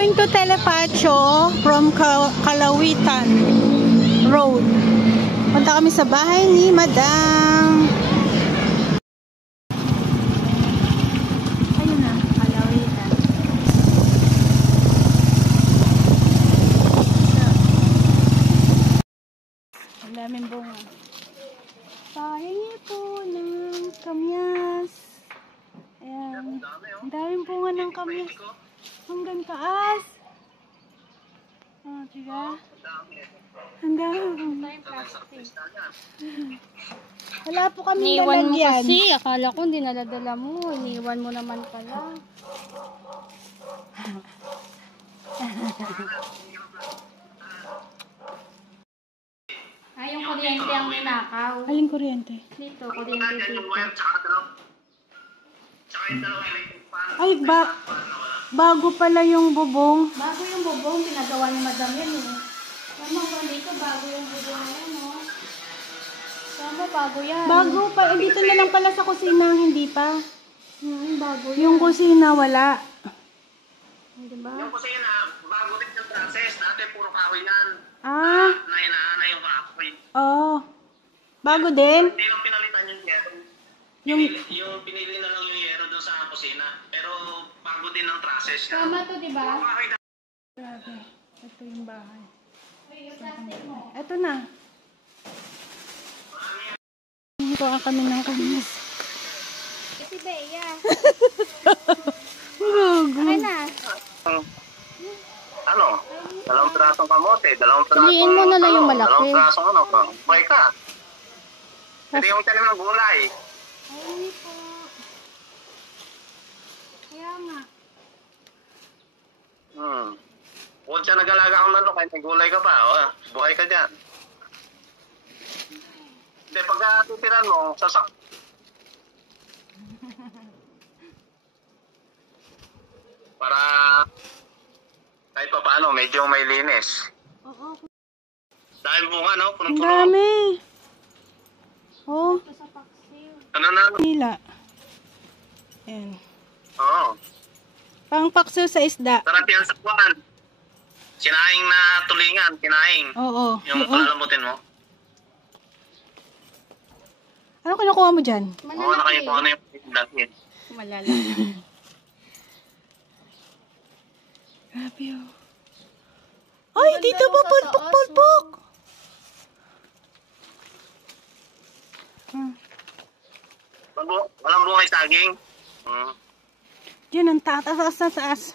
going to Telepacho from Kalawitan Road. Punta kami sa bahay ni Madam. Ayun na, Kalawitan. Ang daming bunga. Pahingi po ng kamyas. Ayan. Ang daming bunga ng kamyas. Hanggang taas. Oh, diba? Ang daming. Wala po kami Iniwan mo lalagyan. kasi. Akala ko hindi naladala mo. Iniwan mo naman pala. Ay, yung kuryente ang ninakaw. Aling kuryente? Dito, kuryente dito. Ay, bago pala yung bubong. Bago yung bubong, pinagawa ni Madam yan eh. Tama ba dito, bago yung bubong yan, no? Tama, bago yan. Bago pa. Eh, dito na lang pala sa kusina, hindi pa. Bago yan. Yung kusina, wala. Diba? Yung kusina, bago rin yung process. Dati puro kahoy yan. Ah. Nahinaan yung kahoy. Oh. Bago din? Hindi lang pinalitan yung yero. Yung pinili na lang yung yero doon sa kusina. Pero bago din ang process yan. Tama to, diba? Grabe. Ito yung bahay. Ito na. Ito kami ng kumis. Si Bea. Gago. Okay na. Ano? Dalawang pirasong kamote, dalawang pirasong Piliin mo na lang yung malaki. dalawang pirasong ano, buhay ka. Hindi yung tanim ng gulay. Ay, po. Kaya nga. Huwag siya nag-alaga kang manok, kahit may gulay ka pa, buhay ka dyan. Hindi, pagka titiran mo, sasak. Para kahit pa paano, medyo may linis. Oo. Dahil bunga, no? Ang Punong-puno. dami. Oh. Ito sa paksiw. Ano na? Nila. Ayan. Oo. Pangpakso sa isda. Sarap yan sa buwan. Sinaing na tulingan, kinaing. Oo. Yung palalamutin mo. Ano kinukuha mo dyan? Oo, nakayo kung ano yung dahil. Malala. Grabe oh. Ay, dito po, pulpok. Walang bungay saging. Diyan, ang taas.